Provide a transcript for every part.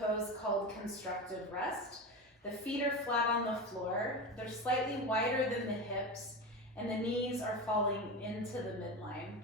pose called Constructive Rest. The feet are flat on the floor, they're slightly wider than the hips, and the knees are falling into the midline.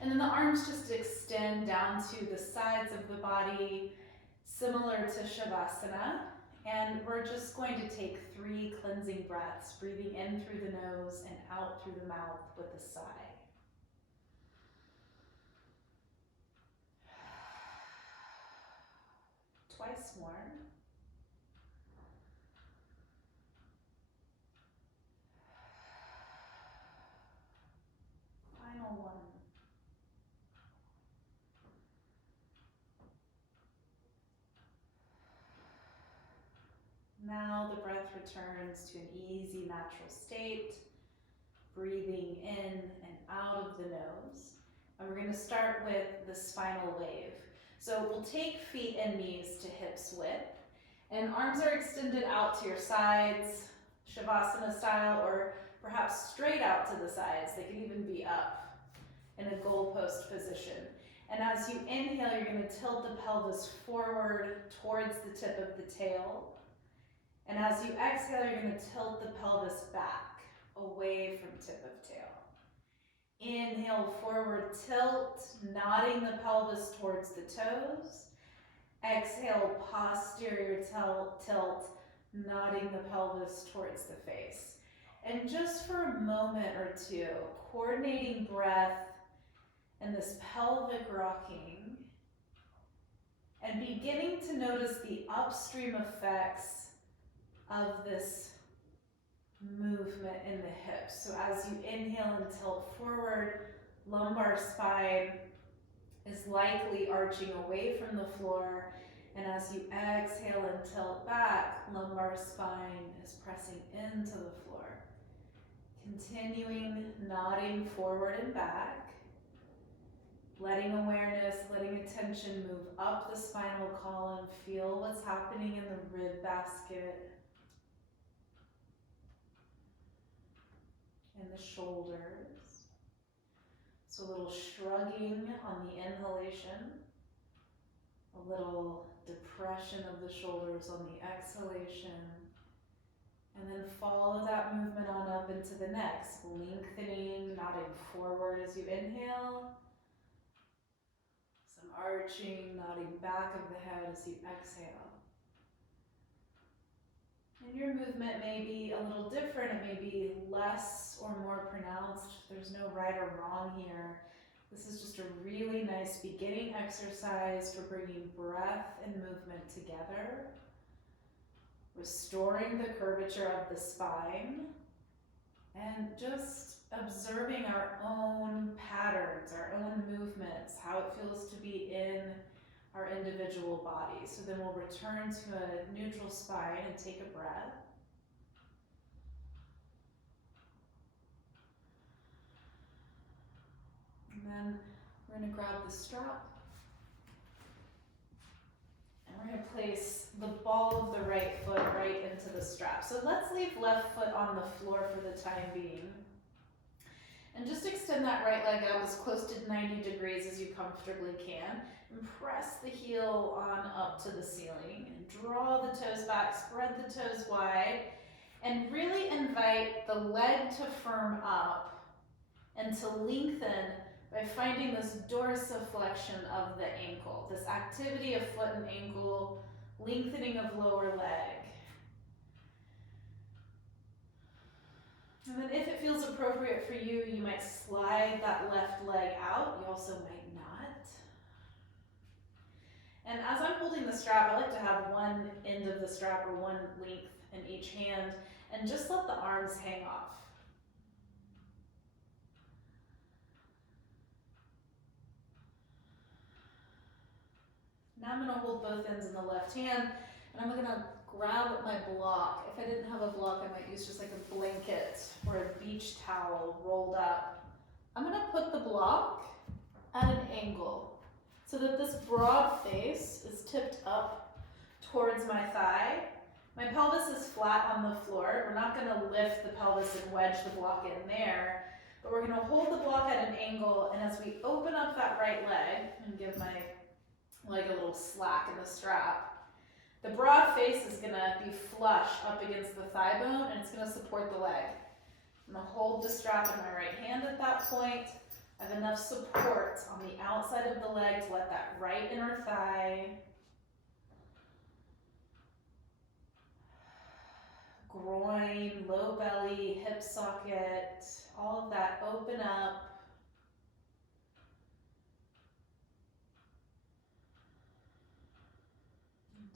And then the arms just extend down to the sides of the body, similar to Shavasana. And we're just going to take 3 cleansing breaths, breathing in through the nose and out through the mouth with a sigh. Twice more. Final one. Now the breath returns to an easy, natural state, breathing in and out of the nose. And we're going to start with the spinal wave. So we'll take feet and knees to hips width, and arms are extended out to your sides, Shavasana style, or perhaps straight out to the sides. They can even be up in a goalpost position. And as you inhale, you're going to tilt the pelvis forward towards the tip of the tail. And as you exhale, you're going to tilt the pelvis back, away from tip of tail. Inhale, forward tilt, nodding the pelvis towards the toes. Exhale, posterior tilt, nodding the pelvis towards the face. And just for a moment or two, coordinating breath and this pelvic rocking, and beginning to notice the upstream effects of this movement in the hips. So as you inhale and tilt forward, lumbar spine is likely arching away from the floor. And as you exhale and tilt back, lumbar spine is pressing into the floor. Continuing nodding forward and back, letting awareness, letting attention move up the spinal column, feel what's happening in the rib basket, in the shoulders. So a little shrugging on the inhalation, a little depression of the shoulders on the exhalation, and then follow that movement on up into the next, lengthening, nodding forward as you inhale, some arching, nodding back of the head as you exhale. And your movement may be a little different, it may be less or more pronounced. There's no right or wrong here. This is just a really nice beginning exercise for bringing breath and movement together, restoring the curvature of the spine, and just observing our own patterns, our own movements, how it feels to be in our individual bodies. So then we'll return to a neutral spine and take a breath. And then we're going to grab the strap. And we're going to place the ball of the right foot right into the strap. So let's leave left foot on the floor for the time being. And just extend that right leg out as close to 90 degrees as you comfortably can. And press the heel on up to the ceiling. And draw the toes back, spread the toes wide. And really invite the leg to firm up and to lengthen by finding this dorsiflexion of the ankle. This activity of foot and ankle, lengthening of lower leg. And then if it feels appropriate for you, you might slide that left leg out. You also might not. And as I'm holding the strap, I like to have one end of the strap or one length in each hand and just let the arms hang off. Now I'm going to hold both ends in the left hand and I'm going to grab my block. If I didn't have a block, I might use just like a blanket or a beach towel rolled up. I'm going to put the block at an angle so that this broad face is tipped up towards my thigh. My pelvis is flat on the floor. We're not going to lift the pelvis and wedge the block in there, but we're going to hold the block at an angle, and as we open up that right leg and give my leg a little little slack in the strap. The broad face is gonna be flush up against the thigh bone, and it's gonna support the leg. I'm gonna hold the strap in my right hand at that point. I have enough support on the outside of the leg to let that right inner thigh, groin, low belly, hip socket, all of that open up.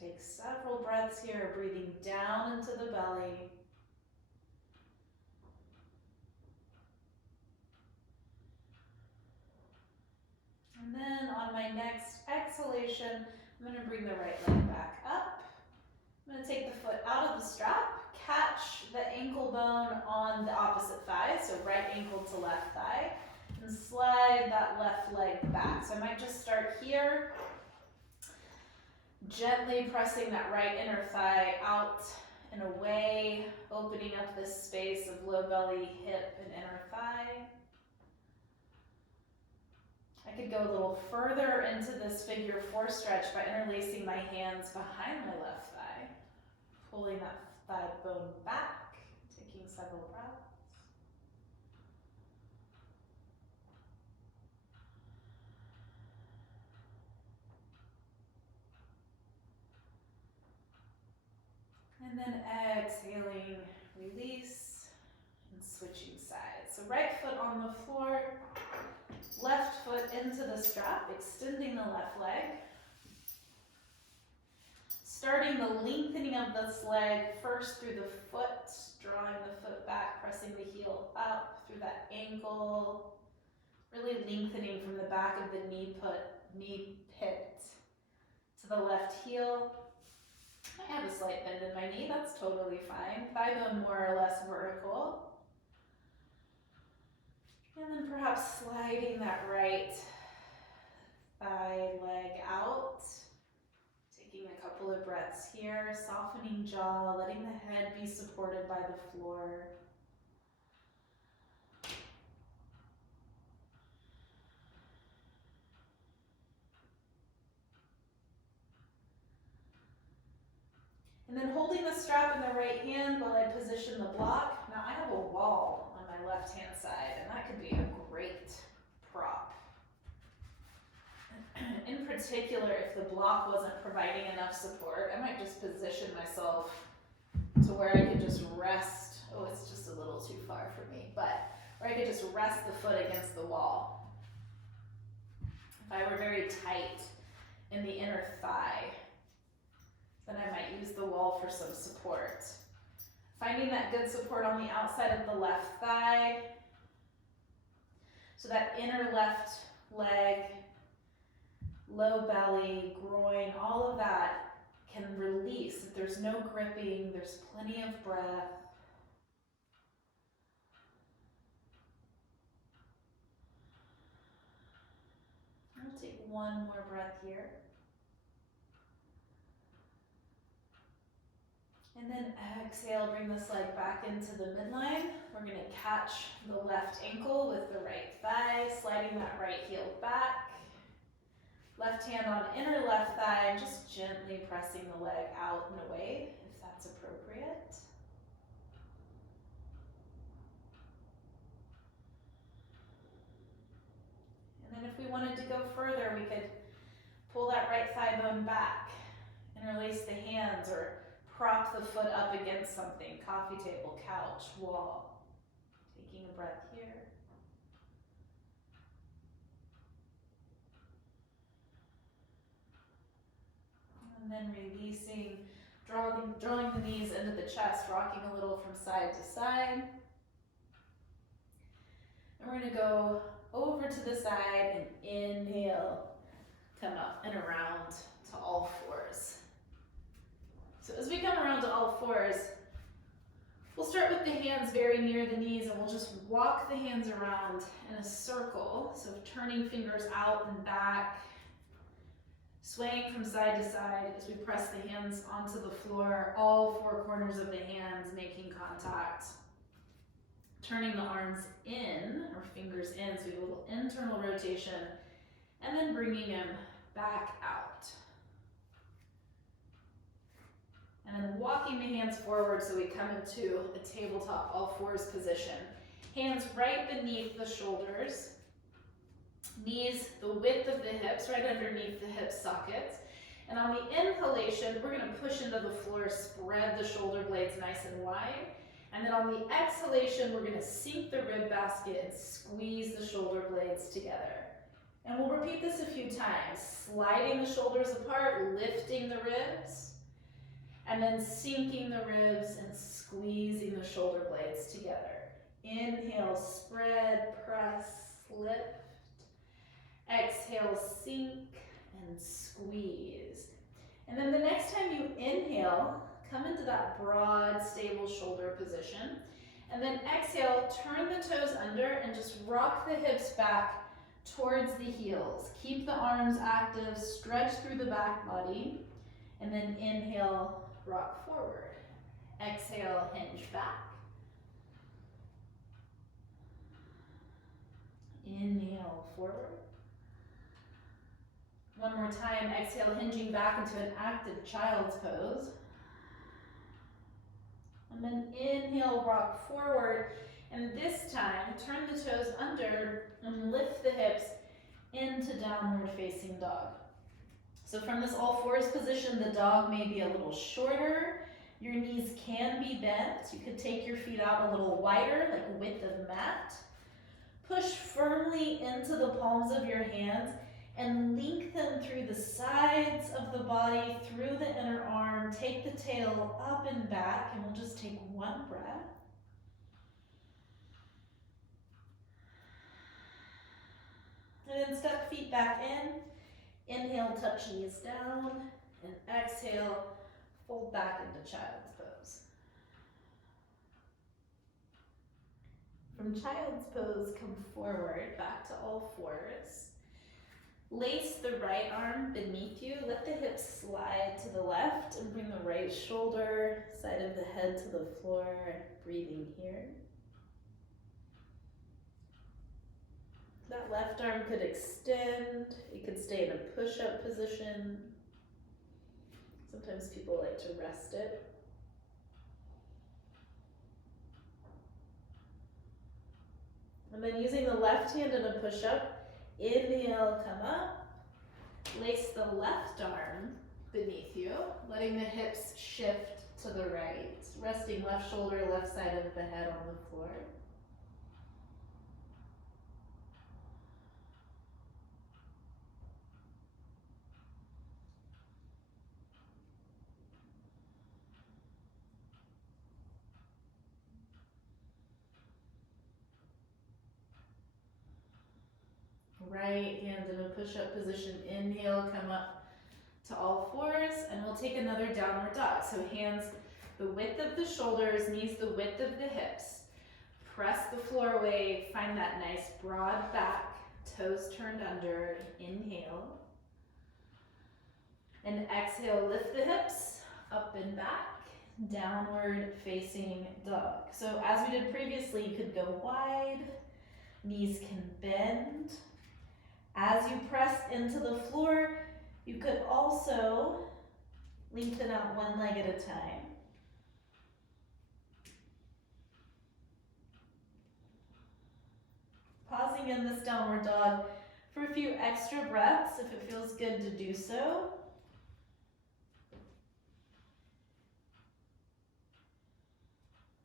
Take several breaths here, breathing down into the belly. And then on my next exhalation, I'm going to bring the right leg back up. I'm going to take the foot out of the strap, catch the ankle bone on the opposite thigh, so right ankle to left thigh, and slide that left leg back. So I might just start here, gently pressing that right inner thigh out and away, opening up this space of low belly, hip, and inner thigh. I could go a little further into this figure 4 stretch by interlacing my hands behind my left thigh, pulling that thigh bone back, taking several breaths. And then exhaling, release, and switching sides. So right foot on the floor, left foot into the strap, extending the left leg. Starting the lengthening of this leg first through the foot, drawing the foot back, pressing the heel up through that ankle, really lengthening from the back of the knee pit to the left heel. I have a slight bend in my knee, that's totally fine. Thigh bone more or less vertical. And then perhaps sliding that right thigh leg out. Taking a couple of breaths here, softening jaw, letting the head be supported by the floor. And then holding the strap in the right hand while I position the block. Now I have a wall on my left hand side, and that could be a great prop. In particular, if the block wasn't providing enough support, I might just position myself to where I could just rest. Oh, it's just a little too far for me, but where I could just rest the foot against the wall. If I were very tight in the inner thigh, then I might use the wall for some support. Finding that good support on the outside of the left thigh. So that inner left leg, low belly, groin, all of that can release. If there's no gripping, there's plenty of breath. I'll take one more breath here. And then exhale, bring this leg back into the midline. We're going to catch the left ankle with the right thigh, sliding that right heel back. Left hand on inner left thigh, just gently pressing the leg out and away, if that's appropriate. And then if we wanted to go further, we could pull that right thigh bone back, interlace the hands, or prop the foot up against something, coffee table, couch, wall. Taking a breath here. And then releasing, drawing the knees into the chest, rocking a little from side to side. And we're going to go over to the side and inhale, come up and around to all fours. So as we come around to all fours, we'll start with the hands very near the knees, and we'll just walk the hands around in a circle. So turning fingers out and back, swaying from side to side as we press the hands onto the floor, all four corners of the hands making contact. Turning the arms in, or fingers in, so we have a little internal rotation, and then bringing them back out. walking the hands forward so we come into a tabletop all fours position. Hands right beneath the shoulders, knees the width of the hips, right underneath the hip sockets. And on the inhalation, we're gonna push into the floor, spread the shoulder blades nice and wide. And then on the exhalation, we're gonna sink the rib basket and squeeze the shoulder blades together. And we'll repeat this a few times, sliding the shoulders apart, lifting the ribs, and then sinking the ribs and squeezing the shoulder blades together. Inhale, spread, press, lift. Exhale, sink and squeeze. And then the next time you inhale, come into that broad, stable shoulder position. And then exhale, turn the toes under and just rock the hips back towards the heels. Keep the arms active, stretch through the back body. And then inhale, rock forward. Exhale, hinge back. Inhale, forward. One more time, exhale, hinging back into an active child's pose. And then inhale, rock forward. And this time, turn the toes under and lift the hips into downward facing dog. So from this all fours position, the dog may be a little shorter. Your knees can be bent. You could take your feet out a little wider, like width of mat. Push firmly into the palms of your hands and link them through the sides of the body, through the inner arm. Take the tail up and back, and we'll just take one breath. And then step feet back in. Inhale, touch knees down, and exhale, fold back into child's pose. From child's pose, come forward, back to all fours. Lace the right arm beneath you. Let the hips slide to the left and bring the right shoulder, side of the head to the floor. Breathing here. That left arm could extend. It could stay in a push-up position. Sometimes people like to rest it. And then using the left hand in a push-up, inhale, come up. Lace the left arm beneath you, letting the hips shift to the right. Resting left shoulder, left side of the head on the floor. Right hand in a push-up position. Inhale, come up to all fours, and we'll take another downward dog. So hands the width of the shoulders, knees the width of the hips. Press the floor away, find that nice broad back, toes turned under. Inhale. And exhale, lift the hips up and back, downward facing dog. So as we did previously, you could go wide, knees can bend. As you press into the floor, you could also lengthen out one leg at a time. Pausing in this downward dog for a few extra breaths if it feels good to do so.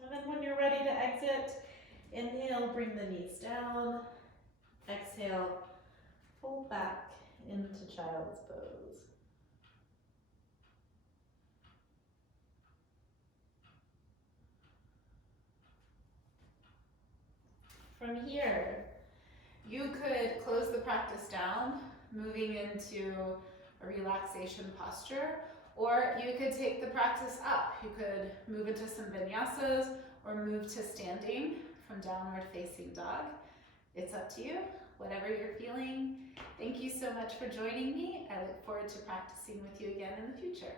And then when you're ready to exit, inhale, bring the knees down. Exhale, fold back into child's pose. From here, you could close the practice down, moving into a relaxation posture, or you could take the practice up. You could move into some vinyasas or move to standing from downward facing dog. It's up to you, whatever you're feeling. Thank you so much for joining me. I look forward to practicing with you again in the future.